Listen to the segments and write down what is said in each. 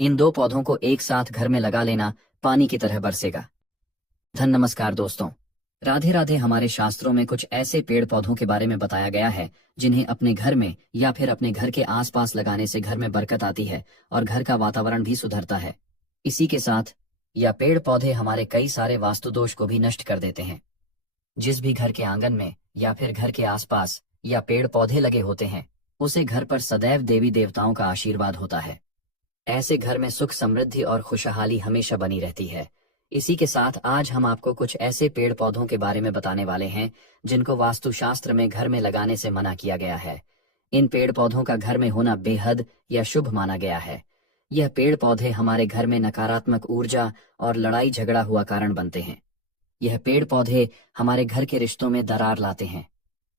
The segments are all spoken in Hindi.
इन दो पौधों को एक साथ घर में लगा लेना पानी की तरह बरसेगा। नमस्कार दोस्तों, राधे राधे। हमारे शास्त्रों में कुछ ऐसे पेड़ पौधों के बारे में बताया गया है जिन्हें अपने घर में या फिर अपने घर के आसपास लगाने से घर में बरकत आती है और घर का वातावरण भी सुधरता है। इसी के साथ यह पेड़ पौधे हमारे कई सारे वास्तु दोष को भी नष्ट कर देते हैं। जिस भी घर के आंगन में या फिर घर के आसपास या पेड़ पौधे लगे होते हैं, उसे घर पर सदैव देवी देवताओं का आशीर्वाद होता है। ऐसे घर में सुख समृद्धि और खुशहाली हमेशा बनी रहती है। इसी के साथ आज हम आपको कुछ ऐसे पेड़ पौधों के बारे में बताने वाले हैं जिनको वास्तुशास्त्र में घर में लगाने से मना किया गया है। इन पेड़ पौधों का घर में होना बेहद या शुभ माना गया है। यह पेड़ पौधे हमारे घर में नकारात्मक ऊर्जा और लड़ाई झगड़ा हुआ कारण बनते हैं। यह पेड़ पौधे हमारे घर के रिश्तों में दरार लाते हैं।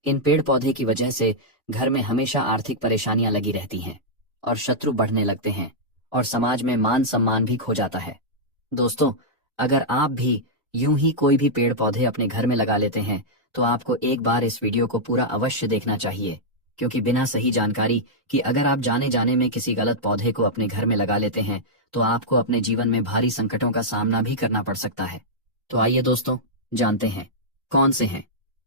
इन पेड़ पौधे की वजह से घर में हमेशा आर्थिक परेशानियां लगी रहती हैं और शत्रु बढ़ने लगते हैं और समाज में मान सम्मान भी खो जाता है। दोस्तों, अगर आप भी यूं ही कोई भी पेड़ पौधे अपने घर में लगा लेते हैं तो आपको एक बार इस वीडियो को पूरा अवश्य देखना चाहिए, क्योंकि बिना सही जानकारी कि अगर आप जाने जाने में किसी गलत पौधे को अपने घर में लगा लेते हैं तो आपको अपने जीवन में भारी संकटों का सामना भी करना पड़ सकता है। तो आइए दोस्तों, जानते हैं कौन से हैं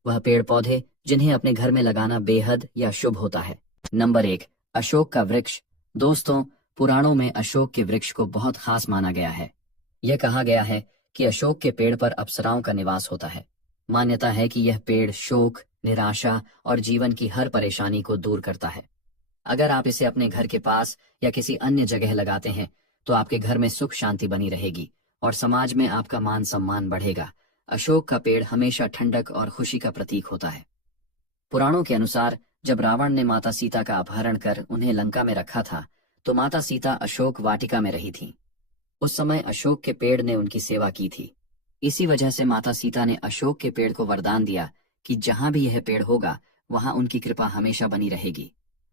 वह पेड़ पौधे जिन्हें अपने घर में लगाना बेहद या शुभ होता है। नंबर 1, अशोक का वृक्ष। दोस्तों, पुराणों में अशोक के वृक्ष को बहुत खास माना गया है। यह कहा गया है कि अशोक के पेड़ पर अप्सराओं का निवास होता है। मान्यता है कि यह पेड़ शोक, निराशा और जीवन की हर परेशानी को दूर करता है। अगर आप इसे अपने घर के पास या किसी अन्य जगह लगाते हैं तो आपके घर में सुख शांति बनी रहेगी और समाज में आपका मान सम्मान बढ़ेगा। अशोक का पेड़ हमेशा ठंडक और खुशी का प्रतीक होता है। पुराणों के अनुसार जब रावण ने माता सीता का अपहरण कर उन्हें लंका में रखा था तो माता सीता अशोक वाटिका में रही थीं। उस समय अशोक के पेड़ ने उनकी सेवा की थी। इसी वजह से माता सीता ने अशोक के पेड़ को वरदान दिया कि जहां भी यह पेड़ होगा वहां उनकी कृपा हमेशा बनी रहेगी।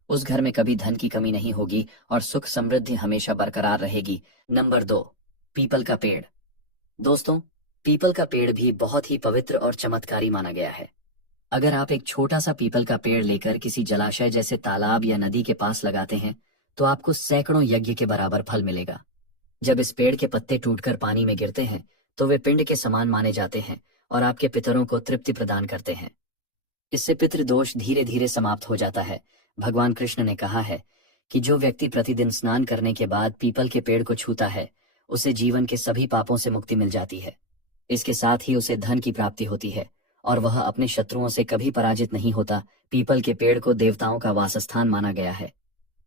उस घर में कभी धन की कमी नहीं होगी और सुख समृद्धि हमेशा बरकरार रहेगी। नंबर 2, पीपल का पेड़। दोस्तों, पीपल का पेड़ भी बहुत ही पवित्र और चमत्कारी माना गया है। अगर आप एक छोटा सा पीपल का पेड़ लेकर किसी जलाशय जैसे तालाब या नदी के पास लगाते हैं तो आपको सैकड़ों यज्ञ के बराबर फल मिलेगा। जब इस पेड़ के पत्ते टूटकर पानी में गिरते हैं तो वे पिंड के समान माने जाते हैं और आपके पितरों को तृप्ति प्रदान करते हैं। इससे पितृदोष धीरे धीरे समाप्त हो जाता है। भगवान कृष्ण ने कहा है कि जो व्यक्ति प्रतिदिन स्नान करने के बाद पीपल के पेड़ को छूता है उसे जीवन के सभी पापों से मुक्ति मिल जाती है। इसके साथ ही उसे धन की प्राप्ति होती है और वह अपने शत्रुओं से कभी पराजित नहीं होता। पीपल के पेड़ को देवताओं का वासस्थान माना गया है।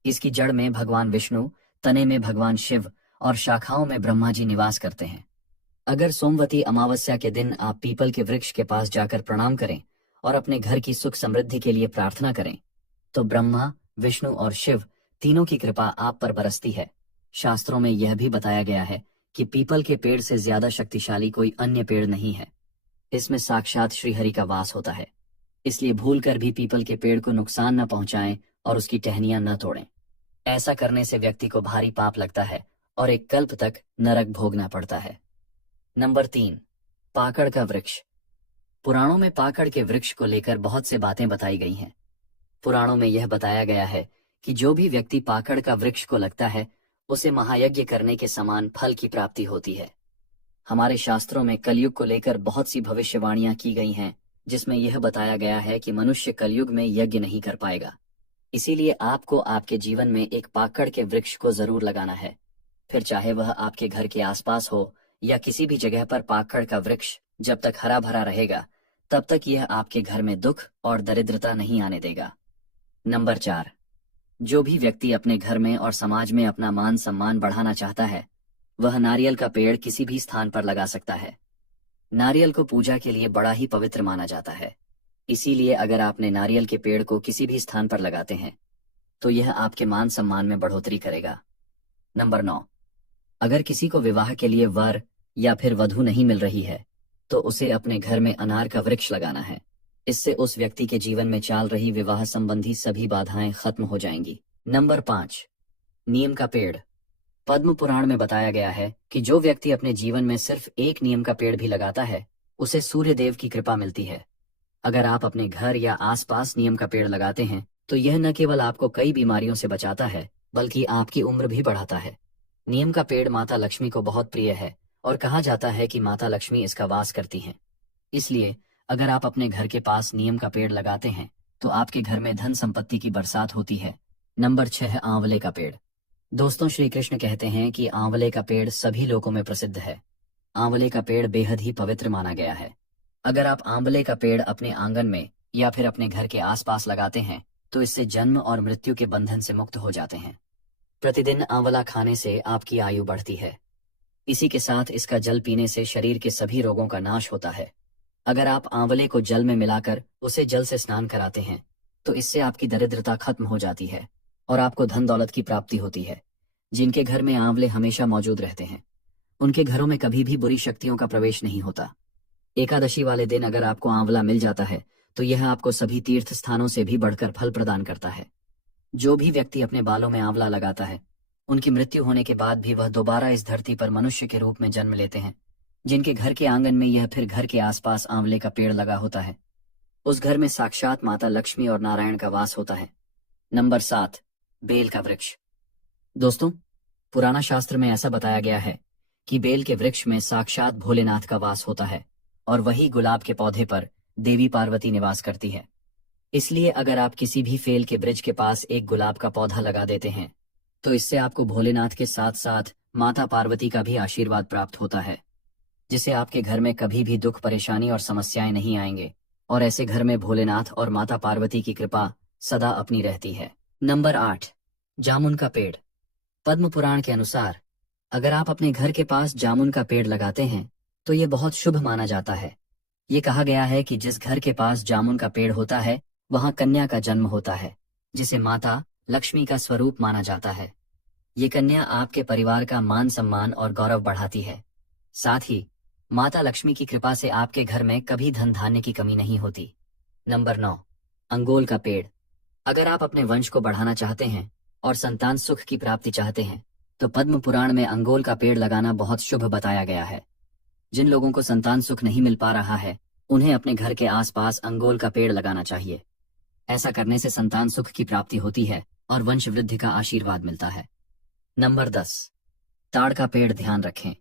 इसकी जड़ में भगवान विष्णु, तने में भगवान शिव और शाखाओं में ब्रह्मा जी निवास करते हैं। अगर सोमवती अमावस्या के दिन आप पीपल के वृक्ष के पास जाकर प्रणाम करें और अपने घर की सुख समृद्धि के लिए प्रार्थना करें तो ब्रह्मा, विष्णु और शिव तीनों की कृपा आप पर बरसती है। शास्त्रों में यह भी बताया गया है कि पीपल के पेड़ से ज्यादा शक्तिशाली कोई अन्य पेड़ नहीं है। इसमें साक्षात श्रीहरि का वास होता है। इसलिए भूलकर भी पीपल के पेड़ को नुकसान न पहुंचाएं और उसकी टहनियां न तोड़ें। ऐसा करने से व्यक्ति को भारी पाप लगता है और एक कल्प तक नरक भोगना पड़ता है। नंबर 3, पाकड़ का वृक्ष। पुराणों में पाकड़ के वृक्ष को लेकर बहुत से बातें बताई गई हैं। पुराणों में यह बताया गया है कि जो भी व्यक्ति पाकड़ का वृक्ष को लगता है उसे महायज्ञ करने के समान फल की प्राप्ति होती है। हमारे शास्त्रों में कलयुग को लेकर बहुत सी भविष्यवाणियां की गई हैं जिसमें यह बताया गया है कि मनुष्य कलयुग में यज्ञ नहीं कर पाएगा। इसीलिए आपको आपके जीवन में एक पाकड़ के वृक्ष को जरूर लगाना है। फिर चाहे वह आपके घर के आसपास हो या किसी भी जगह पर, पाकड़ का वृक्ष जब तक हरा भरा रहेगा तब तक यह आपके घर में दुख और दरिद्रता नहीं आने देगा। नंबर 4, जो भी व्यक्ति अपने घर में और समाज में अपना मान सम्मान बढ़ाना चाहता है वह नारियल का पेड़ किसी भी स्थान पर लगा सकता है। नारियल को पूजा के लिए बड़ा ही पवित्र माना जाता है। इसीलिए अगर आपने नारियल के पेड़ को किसी भी स्थान पर लगाते हैं तो यह आपके मान सम्मान में बढ़ोतरी करेगा। नंबर 9, अगर किसी को विवाह के लिए वर या फिर वधू नहीं मिल रही है तो उसे अपने घर में अनार का वृक्ष लगाना है। इससे उस व्यक्ति के जीवन में चल रही विवाह संबंधी सभी बाधाएं खत्म हो जाएंगी। नंबर 5, नीम का पेड़। पद्म पुराण में बताया गया है कि जो व्यक्ति अपने जीवन में सिर्फ एक नीम का पेड़ भी लगाता है उसे सूर्य देव की कृपा मिलती है। अगर आप अपने घर या आसपास नीम का पेड़ लगाते हैं तो यह न केवल आपको कई बीमारियों से बचाता है बल्कि आपकी उम्र भी बढ़ाता है। नीम का पेड़ माता लक्ष्मी को बहुत प्रिय है और कहा जाता है कि माता लक्ष्मी इसका वास करती हैं। इसलिए अगर आप अपने घर के पास नीम का पेड़ लगाते हैं तो आपके घर में धन संपत्ति की बरसात होती है। नंबर 6, आंवले का पेड़। दोस्तों, श्री कृष्ण कहते हैं कि आंवले का पेड़ सभी लोगों में प्रसिद्ध है। आंवले का पेड़ बेहद ही पवित्र माना गया है। अगर आप आंवले का पेड़ अपने आंगन में या फिर अपने घर के आसपास लगाते हैं तो इससे जन्म और मृत्यु के बंधन से मुक्त हो जाते हैं। प्रतिदिन आंवला खाने से आपकी आयु बढ़ती है। इसी के साथ इसका जल पीने से शरीर के सभी रोगों का नाश होता है। अगर आप आंवले को जल में मिलाकर उसे जल से स्नान कराते हैं तो इससे आपकी दरिद्रता खत्म हो जाती है और आपको धन दौलत की प्राप्ति होती है। जिनके घर में आंवले हमेशा मौजूद रहते हैं उनके घरों में कभी भी बुरी शक्तियों का प्रवेश नहीं होता। एकादशी वाले दिन अगर आपको आंवला मिल जाता है तो यह आपको सभी तीर्थ स्थानों से भी बढ़कर फल प्रदान करता है। जो भी व्यक्ति अपने बालों में आंवला लगाता है उनकी मृत्यु होने के बाद भी वह दोबारा इस धरती पर मनुष्य के रूप में जन्म लेते हैं। जिनके घर के आंगन में यह फिर घर के आसपास आंवले का पेड़ लगा होता है उस घर में साक्षात माता लक्ष्मी और नारायण का वास होता है। नंबर 7, बेल का वृक्ष। दोस्तों, पुराना शास्त्र में ऐसा बताया गया है कि बेल के वृक्ष में साक्षात भोलेनाथ का वास होता है और वही गुलाब के पौधे पर देवी पार्वती निवास करती है। इसलिए अगर आप किसी भी फेल के वृक्ष के पास एक गुलाब का पौधा लगा देते हैं तो इससे आपको भोलेनाथ के साथ साथ माता पार्वती का भी आशीर्वाद प्राप्त होता है, जिससे आपके घर में कभी भी दुख, परेशानी और समस्याएं नहीं आएंगे और ऐसे घर में भोलेनाथ और माता पार्वती की कृपा सदा अपनी रहती है। नंबर 8, जामुन का पेड़। पद्म पुराण के अनुसार अगर आप अपने घर के पास जामुन का पेड़ लगाते हैं तो ये बहुत शुभ माना जाता है। ये कहा गया है कि जिस घर के पास जामुन का पेड़ होता है वहां कन्या का जन्म होता है, जिसे माता लक्ष्मी का स्वरूप माना जाता है। ये कन्या आपके परिवार का मान सम्मान और गौरव बढ़ाती है। साथ ही माता लक्ष्मी की कृपा से आपके घर में कभी धन धान्य की कमी नहीं होती। नंबर 9, अंगोल का पेड़। अगर आप अपने वंश को बढ़ाना चाहते हैं और संतान सुख की प्राप्ति चाहते हैं तो पद्म पुराण में अंगोल का पेड़ लगाना बहुत शुभ बताया गया है। जिन लोगों को संतान सुख नहीं मिल पा रहा है उन्हें अपने घर के आसपास अंगोल का पेड़ लगाना चाहिए। ऐसा करने से संतान सुख की प्राप्ति होती है और वंश वृद्धि का आशीर्वाद मिलता है। नंबर 10, ताड़ का पेड़। ध्यान रखें,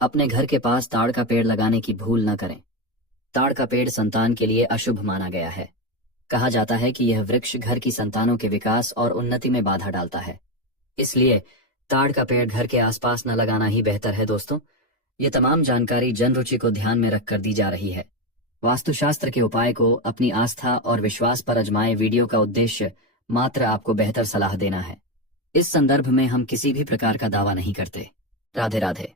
अपने घर के पास ताड़ का पेड़ लगाने की भूल न करें। ताड़ का पेड़ संतान के लिए अशुभ माना गया है। कहा जाता है कि यह वृक्ष घर की संतानों के विकास और उन्नति में बाधा डालता है। इसलिए ताड़ का पेड़ घर के आसपास न लगाना ही बेहतर है। दोस्तों, ये तमाम जानकारी जन रुचि को ध्यान में रखकर दी जा रही है। वास्तुशास्त्र के उपाय को अपनी आस्था और विश्वास पर आजमाएं। वीडियो का उद्देश्य मात्र आपको बेहतर सलाह देना है। इस संदर्भ में हम किसी भी प्रकार का दावा नहीं करते। राधे राधे।